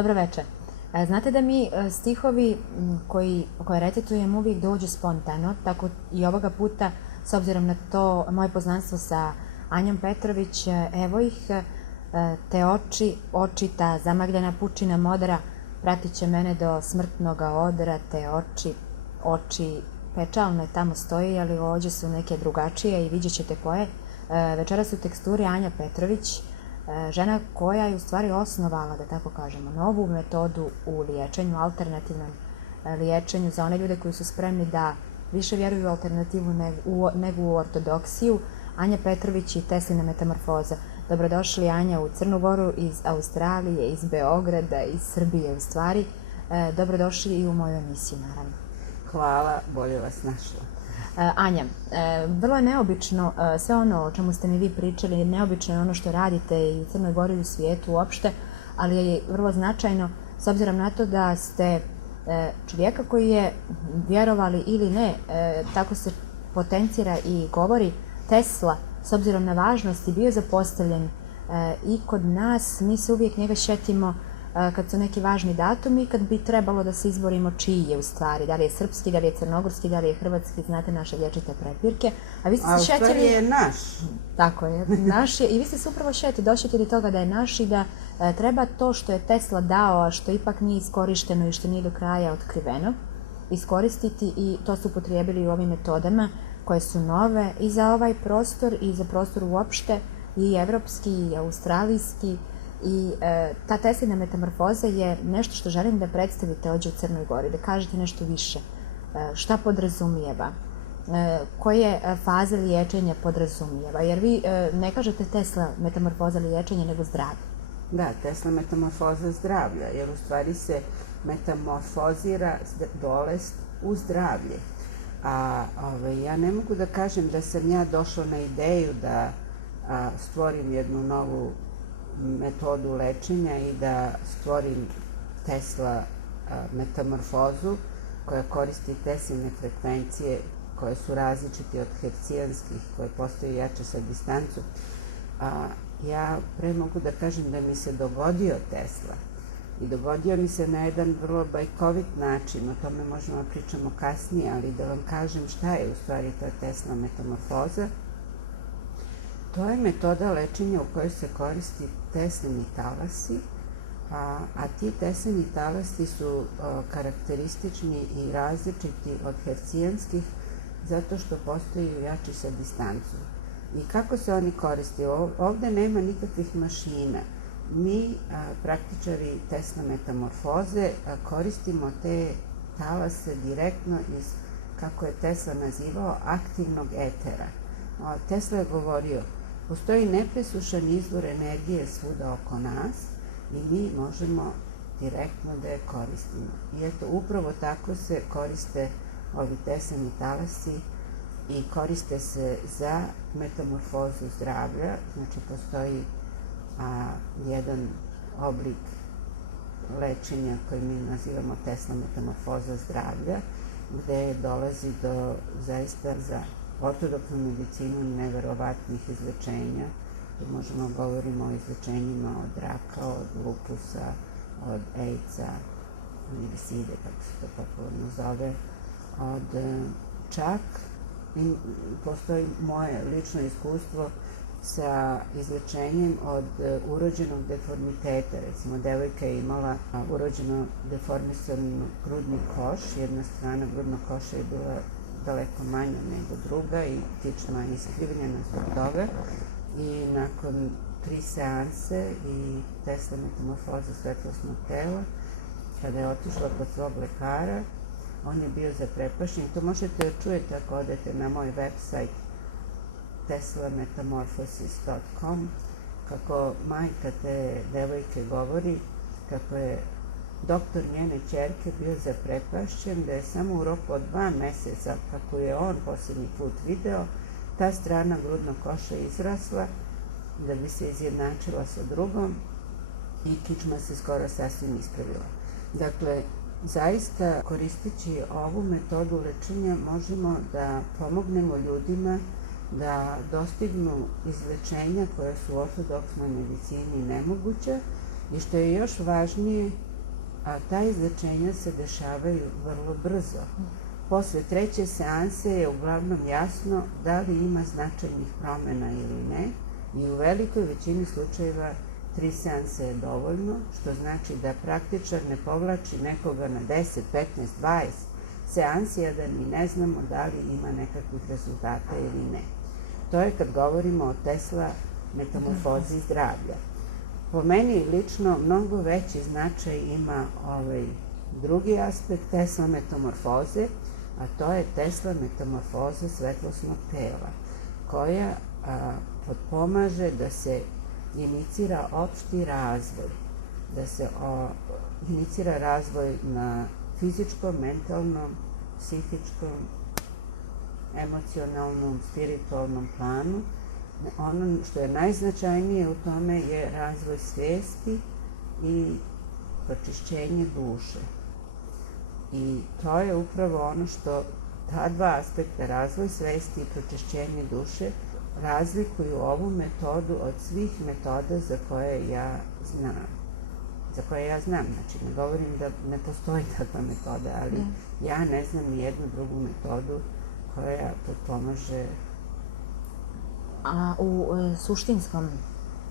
Dobro večer. Znate da mi stihovi koje recitujemo uvijek dođu spontano, tako i ovoga puta, s obzirom na to moje poznanstvo sa Anjom Petrović, evo ih, te oči, ta zamagljena pučina modra, pratit će mene do smrtnoga odra, te oči pečalne tamo stoji, ali ovdje su neke drugačije i vidjet ćete koje. Večeras u teksturi Anja Petrović, žena koja je u stvari osnovala, da tako kažemo, novu metodu u liječenju, alternativnom liječenju za one ljude koji su spremni da više vjeruju u alternativu nego u ortodoksiju. Anja Petrović i Teslina metamorfoza. Dobrodošli, Anja, u Crnu Goru, iz Australije, iz Beograda, iz Srbije u stvari. Dobrodošli i u moju emisiju, naravno. Hvala, bolje vas našla. Anja, vrlo je neobično sve ono o čemu ste mi vi pričali, neobično je ono što radite i u Crnoj Gori i u svijetu uopšte, ali je vrlo značajno s obzirom na to da ste čovjeka koji je, vjerovali ili ne, tako se potencira i govori, Tesla, s obzirom na važnost, i bio zapostavljen i kod nas. Mi se uvijek njega šetimo kad su neki važni datumi, kad bi trebalo da se izborimo čiji je u stvari, da li je srpski, da li je crnogorski, da li je hrvatski, znate naše vječite prepirke. A u stvari je naš. Tako je, naš je, i vi ste se upravo došetili toga da je naš i da treba to što je Tesla dao, a što ipak nije iskorišteno i što nije do kraja otkriveno, iskoristiti, i to su upotrijebili u ovim metodama koje su nove i za ovaj prostor i za prostor uopšte, i evropski i australijski. I ta Teslina metamorfoza je nešto što želim da predstavite ovdje u Crnoj Gori, da kažete nešto više. Šta podrazumijeva? Koje faze liječenja podrazumijeva? Jer vi ne kažete Tesla metamorfoza liječenja, nego zdravlje. Da, Tesla metamorfoza zdravlja, jer u stvari se metamorfozira bolest u zdravlje. A ja ne mogu da kažem da sam ja došla na ideju da stvorim jednu novu metodu lečenja i da stvorim Tesla metamorfozu koja koristi Tesline frekvencije koje su različite od hercijanskih, koje postaju jače sa distancu. Ja pre mogu da kažem da mi se dogodio Tesla i dogodio mi se na jedan vrlo bajkovit način, o tome možemo da pričamo kasnije, ali da vam kažem šta je u stvari ta Tesla metamorfoza. To je metoda lečenja u kojoj se koristi Teslini talasi, a ti Teslini talasi su karakteristični i različiti od hercijanskih zato što postaju jači sa distancu. I kako se oni koriste? Ovde nema nikakvih mašina. Mi, praktičari Tesla metamorfoze, koristimo te talase direktno iz, kako je Tesla nazivao, aktivnog etera. Tesla je govorio, postoji nepresušan izvor energije svuda oko nas i mi možemo direktno da je koristimo. I eto, upravo tako se koriste ovi Teslini talasi i koriste se za metamorfozu zdravlja. Znači, postoji jedan oblik lečenja koji mi nazivamo Tesla metamorfoza zdravlja, gde dolazi do zaista za ortodoksnu medicinu neverovatnih izlečenja. Možemo govorimo o izlečenjima od raka, od lupusa, od AIDS-a, viside, kako se to popularno zove, od čak, postoji moje lično iskustvo sa izlečenjem od urođenog deformiteta. Recimo, devojka je imala urođeno deformisan grudni koš, jedna strana grudnog koša je bila daleko manja nego druga i kičma iskrivljena zbog toga. I nakon 3 seanse i Tesla metamorfoza svetlosnog tela, kada je otišla kod svog lekara, on je bio zaprepašen. To možete da čujete ako odete na moj website teslametamorfosis.com, kako majka te devojke govori kako je doktor njene ćerke bio zaprepašćen, da je samo u roku od 2 meseca, kako je on posljednji put video, ta strana grudnog koša izrasla da bi se izjednačila sa drugom i kičma se skoro sasvim ispravila. Dakle, zaista koristeći ovu metodu lečenja možemo da pomognemo ljudima da dostignu izlečenja koja su u ortodoksnoj medicini nemoguća i što je još važnije, a ta izlečenja se dešavaju vrlo brzo. Posle treće seanse je uglavnom jasno da li ima značajnih promena ili ne i u velikoj većini slučajeva 3 seanse je dovoljno, što znači da praktičar ne povlači nekoga na 10, 15, 20 seansi, a da mi ne znamo da li ima nekakvih rezultata ili ne. To je kad govorimo o Tesla metamorfozi zdravlja. Po meni lično mnogo veći značaj ima drugi aspekt Tesla metamorfoze, a to je Tesla metamorfoza svetlosnog tela, koja potpomaže da se inicira opšti razvoj, da se inicira razvoj na fizičkom, mentalnom, psihičkom, emocionalnom, spiritualnom planu. Ono što je najznačajnije u tome je razvoj svijesti i pročišćenje duše. I to je upravo ono što ta dva aspekta, razvoj svijesti i pročišćenje duše, razlikuju ovu metodu od svih metoda za koje ja znam. Znači, ne govorim da ne postoji takva metoda, ali ja ne znam ni jednu drugu metodu koja potpomaže. A u suštinskom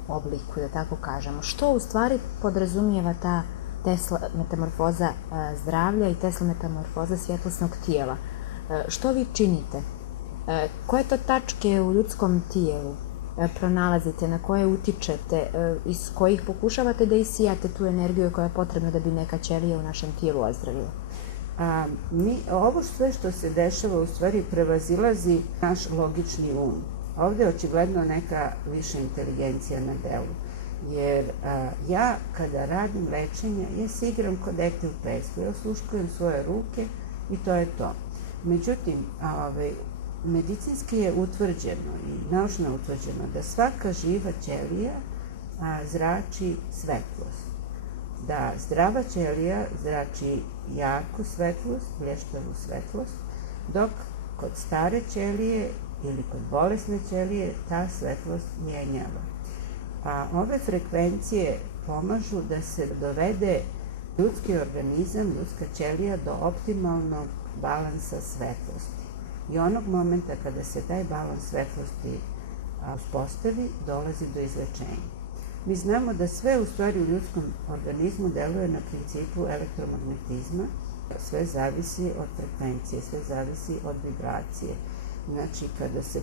obliku, da tako kažemo, što u stvari podrazumijeva ta Tesla metamorfoza zdravlja i Tesla metamorfoza svjetlosnog tijela? Što vi činite? Koje to tačke u ljudskom tijelu pronalazite, na koje utičete, iz kojih pokušavate da isijate tu energiju koja je potrebna da bi neka ćelija u našem tijelu ozdravila? Ovo sve što se dešava u stvari prevazilazi naš logični um. Ovdje je očigledno neka viša inteligencija na delu. Jer ja kada radim lečenje, ja se igram kod dete u pesku, ja osluškujem svoje ruke i to je to. Međutim, medicinski je utvrđeno i naučno je utvrđeno da svaka živa ćelija zrači svetlost. Da zdrava ćelija zrači jaku svetlost, blještavu svetlost, dok kod stare ćelije ili kod bolesne ćelije ta svetlost jenjava. Ove frekvencije pomažu da se dovede ljudski organizam, ljudska ćelija do optimalnog balansa svetlosti. I onog momenta kada se taj balans svetlosti uspostavi, dolazi do izlečenja. Mi znamo da sve u stvari u ljudskom organizmu deluje na principu elektromagnetizma. Sve zavisi od frekvencije, sve zavisi od vibracije. Znači, kada se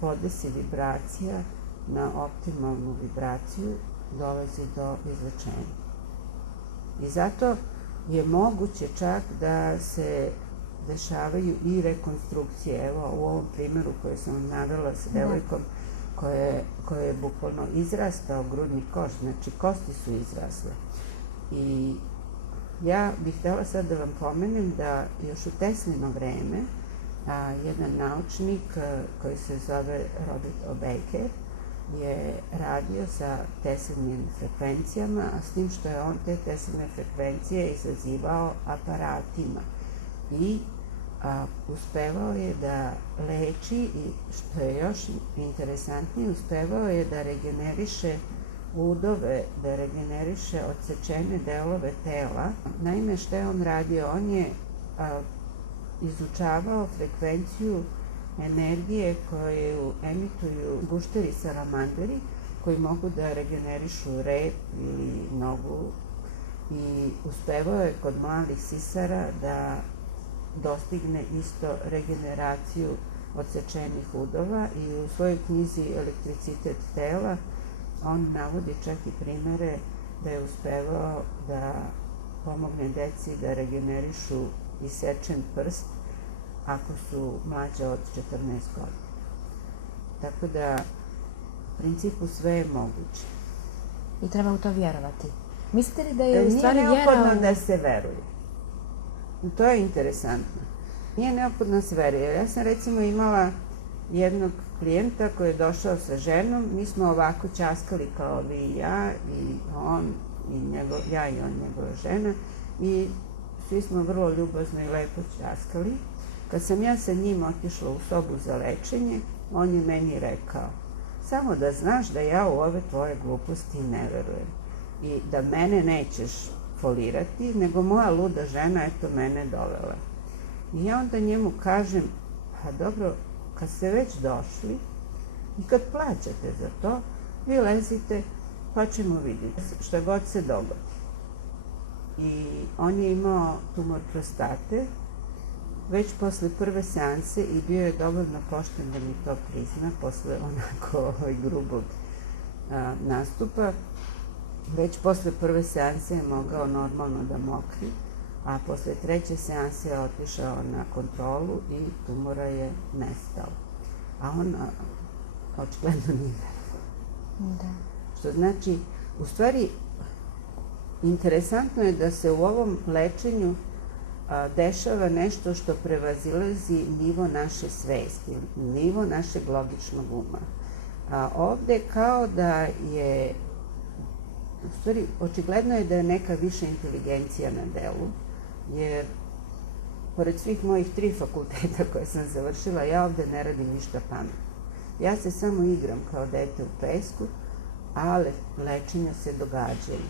podesi vibracija na optimalnu vibraciju, dolazi do izlečenja. I zato je moguće čak da se dešavaju i rekonstrukcije. Evo, u ovom primjeru koju sam vam navela sa devojkom koje je bukvalno izrastao grudni koš, znači kosti su izrasle. I ja bih htjela sad da vam pomenem da još u Teslino vreme jedan naučnik koji se zove Robert Baker je radio sa Teslinim frekvencijama, a s tim što je on te Tesline frekvencije izazivao aparatima. I uspevao je da leči i, što je još interesantnije, uspevao je da regeneriše udove, da regeneriše odsečene delove tela. Naime, što je on radio? On je izučavao frekvenciju energije koju emituju gušteri salamanderi, koji mogu da regenerišu rep ili nogu, i uspevao je kod malih sisara da dostigne isto regeneraciju odsečenih udova i u svojoj knjizi Elektricitet tela on navodi čak i primere da je uspevao da pomogne deci da regenerišu isečen prst ako su mlađe od 14 godina. Tako da, u principu, sve je moguće. I treba u to vjerovati. Mislite li da je u stvari vjera... Nije neophodno da se veruje. To je interesantno. Nije neophodno da se veruje. Ja sam recimo imala jednog klijenta koji je došao sa ženom. Mi smo ovako ćaskali kao vi i ja, i on, ja i on, njegova žena. I svi smo vrlo ljubazno i lepo ćaskali. Kad sam ja sa njim otišla u sobu za lečenje, on je meni rekao: samo da znaš da ja u ove tvoje gluposti ne verujem i da mene nećeš folirati, nego moja luda žena eto mene dovela. I ja onda njemu kažem, pa dobro, kad ste već došli i kad plaćate za to, vi lezite pa ćemo vidjeti šta god se dogodi. I on je imao tumor prostate već posle prve seanse i bio je dovoljno pošten da mi to prizna posle onako grubog nastupa. Već posle prve seanse je mogao normalno da mokri, a posle treće seanse je otišao na kontrolu i tumora je nestao. A on očigledno nije verovao. Što znači, u stvari, interesantno je da se u ovom lečenju dešava nešto što prevazilazi nivo naše svesti, nivo našeg logičnog uma. Ovde kao da je, u stvari, očigledno je da je neka viša inteligencija na delu, jer pored svih mojih 3 fakulteta koje sam završila, ja ovde ne radim ništa pametno. Ja se samo igram kao dete u pesku, a lečenja se događaju.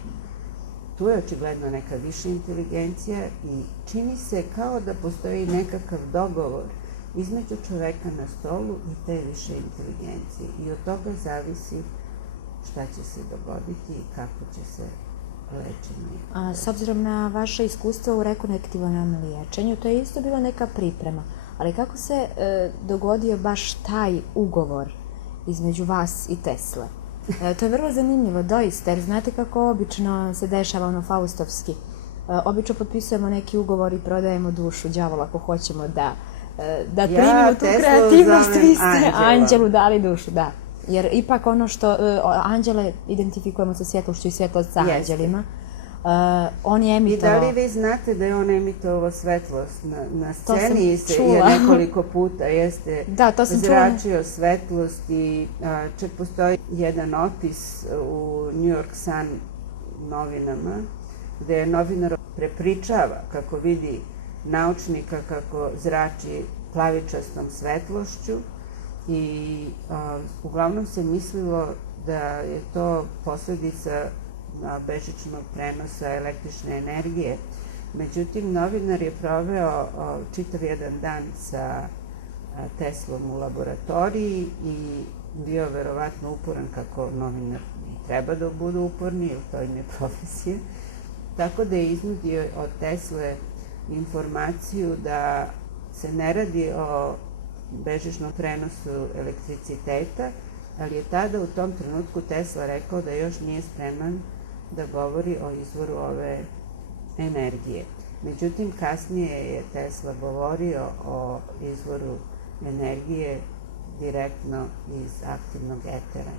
Tu je očigledno neka viša inteligencija i čini se kao da postoji nekakav dogovor između čoveka na stolu i te više inteligencije. I od toga zavisi šta će se dogoditi i kako će se lečenje. S obzirom na vaše iskustvo u rekonektivnom liječenju, to je isto bila neka priprema. Ali kako se dogodio baš taj ugovor između vas i Tesle? To je vrlo zanimljivo, doista, jer znate kako obično se dešava ono faustovski. Obično potpisujemo neki ugovor i prodajemo dušu đavola ako hoćemo da primimo tu kreativnost, vi ste anđelu dali dušu, da. Jer ipak ono što anđele identifikujemo sa svjetlošću i svjetlost sa anđelima, on je emitovao. I da li vi znate da je on emitovao svetlost? Na sceni se je nekoliko puta zračio svetlost i čak postoji jedan opis u New York Sun novinama gde novinar prepričava kako vidi naučnika kako zrači plavičastom svetlošću i uglavnom se mislilo da je to posledica bežičnog prenosa električne energije. Međutim, novinar je proveo čitav jedan dan sa Teslom u laboratoriji i bio verovatno uporan kako novinar treba da budu uporni, jer to im je profesija. Tako da je iznudio od Tesle informaciju da se ne radi o bežičnom prenosu elektriciteta, ali je tada u tom trenutku Tesla rekao da još nije spreman da govori o izvoru ove energije. Međutim, kasnije je Tesla govorio o izvoru energije direktno iz aktivnog etera.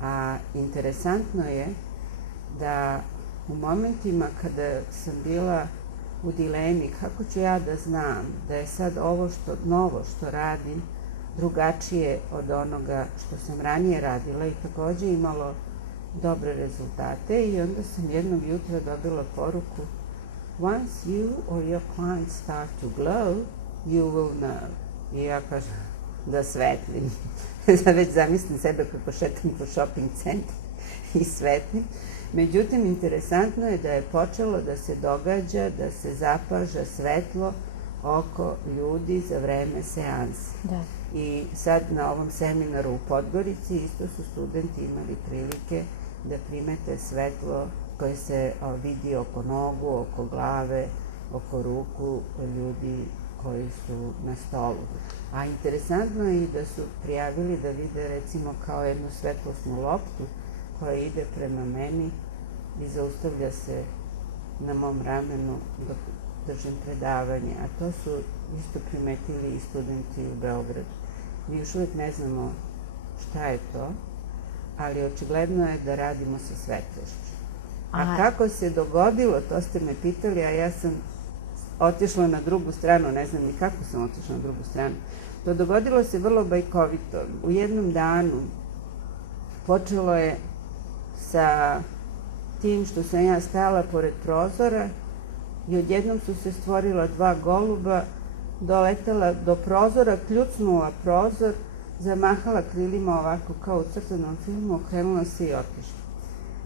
A interesantno je da u momentima kada sam bila u dilemi kako ću ja da znam da je sad ovo novo što radim drugačije od onoga što sam ranije radila i takođe imalo dobre rezultate, i onda sam jednog jutra dobila poruku: once you or your clients start to glow, you will know. I ja kažem da svetlim. Sad već zamislim sebe kako šetam po shopping centru i svetlim. Međutim, interesantno je da je počelo da se događa, da se zapaža svetlo oko ljudi za vreme seanse. I sad na ovom seminaru u Podgorici isto su studenti imali prilike da primete svetlo koje se vidi oko nogu, oko glave, oko ruku ljudi koji su na stolu. A interesantno je i da su prijavili da vide recimo kao jednu svetlosnu loptu koja ide prema meni i zaustavlja se na mom ramenu dok držim predavanje. A to su isto primetili i studenti u Beogradu. Mi još uvijek ne znamo šta je to, ali očigledno je da radimo sa svetlošću. A kako se dogodilo, to ste me pitali, a ja sam otišla na drugu stranu, ne znam ni kako sam otišla na drugu stranu. To dogodilo se vrlo bajkovito. U jednom danu počelo je sa tim što sam ja stajala pored prozora i odjednom su se stvorila 2 goluba, doletela do prozora, kljucnula prozor, zamahala krilima ovako kao u crtanom filmu, okrenula se i otišla.